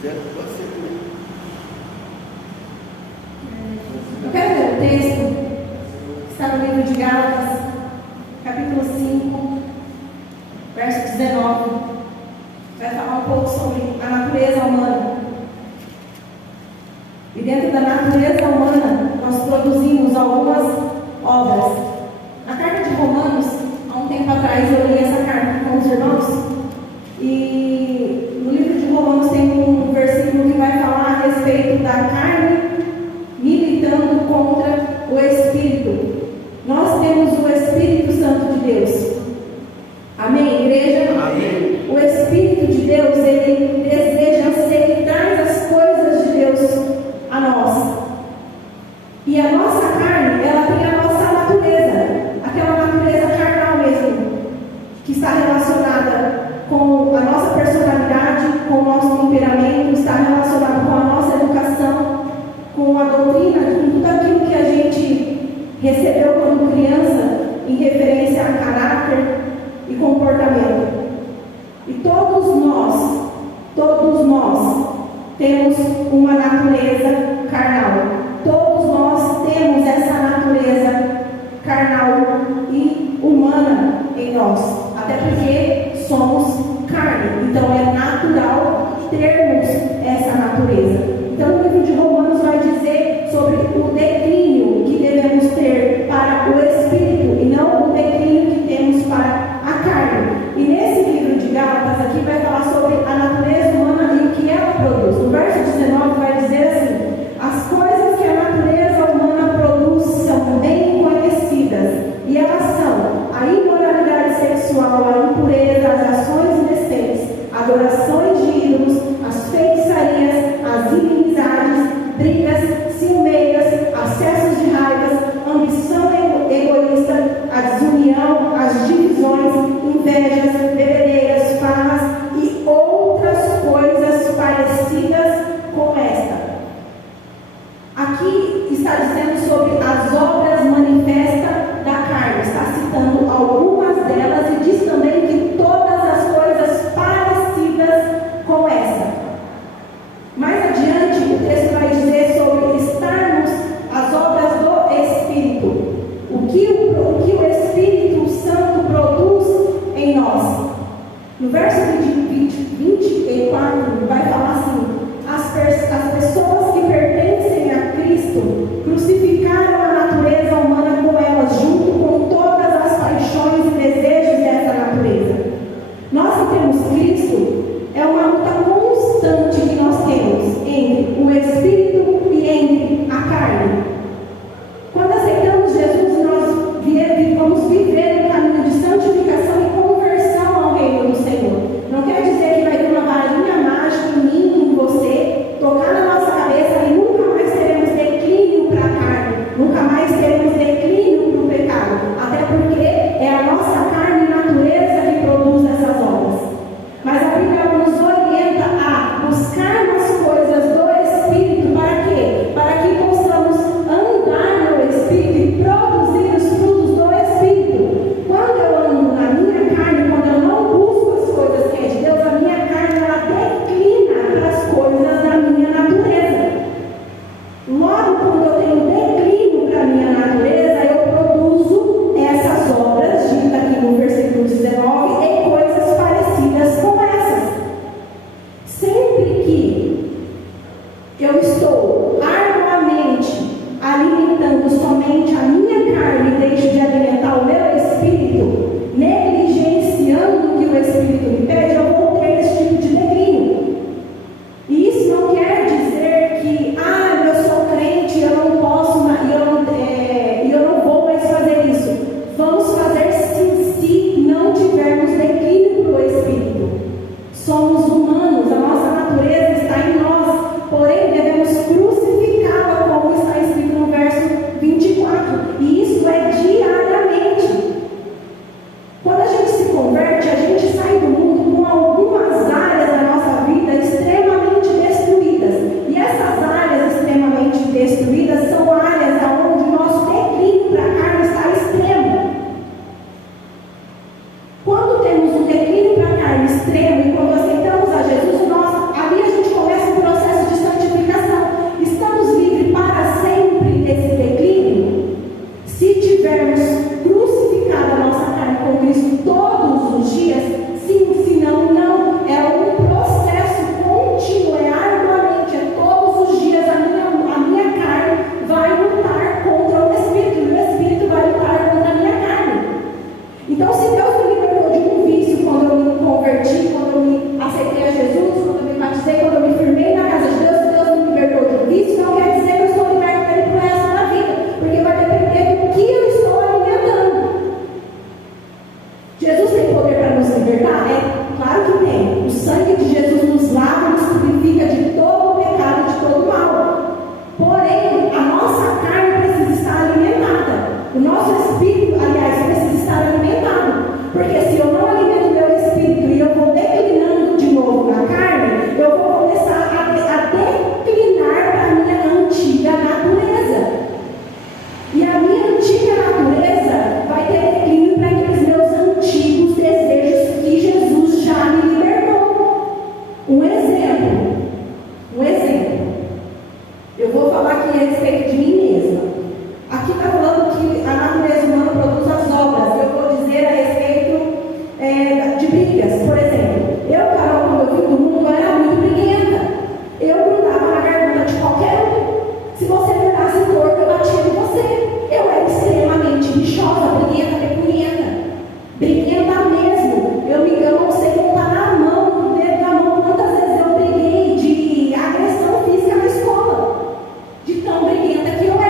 Eu quero ler um texto que está no livro de Gálatas, capítulo 5, verso 19. Vai falar um pouco sobre a natureza humana. E dentro da natureza humana, nós produzimos algumas obras. Na carta de Romanos, há um tempo atrás, eu li essa carta com os irmãos. E no livro de Romanos tem um versículo que vai falar a respeito da carne militando contra o Espírito. Nós temos o Espírito Santo de Deus. Amém, igreja? Amém. O Espírito de Deus, ele deseja ser, ele traz as coisas de Deus a nós. E a nossa carne, ela tem a nossa natureza, aquela natureza carnal mesmo, que está relacionada com a nossa personalidade, com o nosso temperamento, está relacionado com a nossa educação, com a doutrina, com tudo aquilo que a gente recebeu quando criança, em referência a caráter e comportamento. E todos nós temos uma natureza carnal. Todos nós temos essa natureza carnal e humana em nós. Até porque somos carne. Então é natural termos essa natureza. Então o livro de Romanos vai dizer sobre o declínio que devemos ter para o Espírito e não o declínio que temos para a carne. E nesse livro de Gálatas aqui vai falar sobre a natureza humana e o que ela produz. No verso 19 vai dizer assim: as coisas que a natureza humana produz são bem conhecidas, e elas são a imoralidade sexual, a impureza, as ações indecentes, adorações de ídolos, as feitiçarias, as inimizades, brigas, ciumeiras, acessos de raivas, ambição egoísta, a desunião, as divisões, invejas, bebedeiras, farras e outras coisas parecidas com esta. Aqui está dizendo sobre as obras manifestas da carne, está citando algumas delas e diz também que todas as coisas parecidas com essa. Mais adiante, o texto vai dizer sobre estarmos as obras do Espírito. O que o Espírito Santo produz em nós. No verso 24 vai falar assim: as pessoas que pertencem a Cristo crucificaram a natureza humana com elas, junto com todas as paixões e desejos dessa natureza. Nós que temos Cristo, é uma luta constante que nós temos entre o Espírito e entre a carne. Quando aceitamos Jesus, nós vamos viver um caminho de santificação e conversão ao reino do Senhor. Não quer dizer que vai ter uma varinha mágica em mim, em você, tocar na nossa cabeça e nunca mais teremos declínio para a carne, nunca mais teremos declínio para o pecado. Até porque é a nossa carne e natureza que produz essas obras. Mas a Bíblia nos orienta a buscar as coisas do Espírito. Para quê? Para que possamos andar no Espírito e produzir os frutos do Espírito. Quando eu ando na minha carne, quando eu não busco as coisas que é de Deus, a minha carne ela declina para as coisas da minha natureza. Logo, quando eu tenho declínio para a minha natureza, eu produzo essas obras, dita aqui no versículo 19, e coisas parecidas com essas. Sempre que eu estou arduamente alimentando somente a minha carne e deixo de alimentar o meu espírito, negligenciando o que o Espírito me pede, eu vou ter esse tipo de declínio. E isso não quer dizer que, eu sou crente, eu não posso, eu não vou mais fazer isso. Vamos fazer se não tivermos declínio para o Espírito. Somos humanos, a nossa natureza está em nós, porém devemos crucificá-la, como está escrito no verso 24. E isso é diariamente. Quando a gente se converte, a gente sai do mundo com algumas áreas da nossa vida extremamente destruídas. E essas áreas extremamente destruídas são áreas onde o nosso declínio para a carne está extremo. Quando temos um declínio para a carne extremo e quando aceitamos a Jesus, ali a gente começa Eu vou falar aqui a respeito de mim mesma. Aqui está falando que a natureza humana produz as obras. Eu vou dizer a respeito de brigas. Por exemplo, eu, Carol, quando eu vim do mundo, eu era muito briguenta. Eu grudava na garganta de qualquer um. Se você grudasse torto, eu batia em você. Eu era extremamente bichosa, briguenta, pecunienta. Briguenta mesmo. Eu não sei contar na mão, no dedo da mão, quantas vezes eu briguei de agressão física na escola. De tão briguenta que eu era.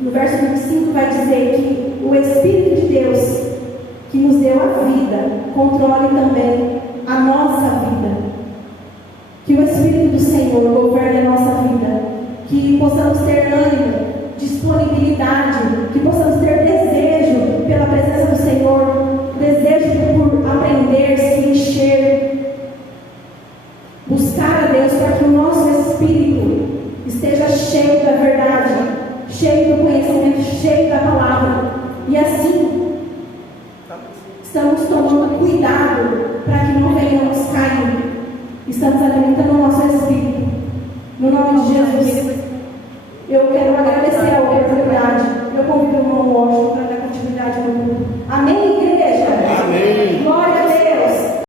No verso 25 vai dizer que o Espírito de Deus, que nos deu a vida, controle também a nossa vida. Que o Espírito do Senhor governe a nossa vida. Que possamos ter ânimo, disponibilidade, que possamos ter desejo pela presença do Senhor, desejo por aprender, se encher, buscar a Deus para que o nosso espírito esteja cheio da verdade, cheio do conhecimento, cheio da palavra, e assim estamos tomando cuidado para que não venhamos cair. Estamos alimentando o nosso espírito. No nome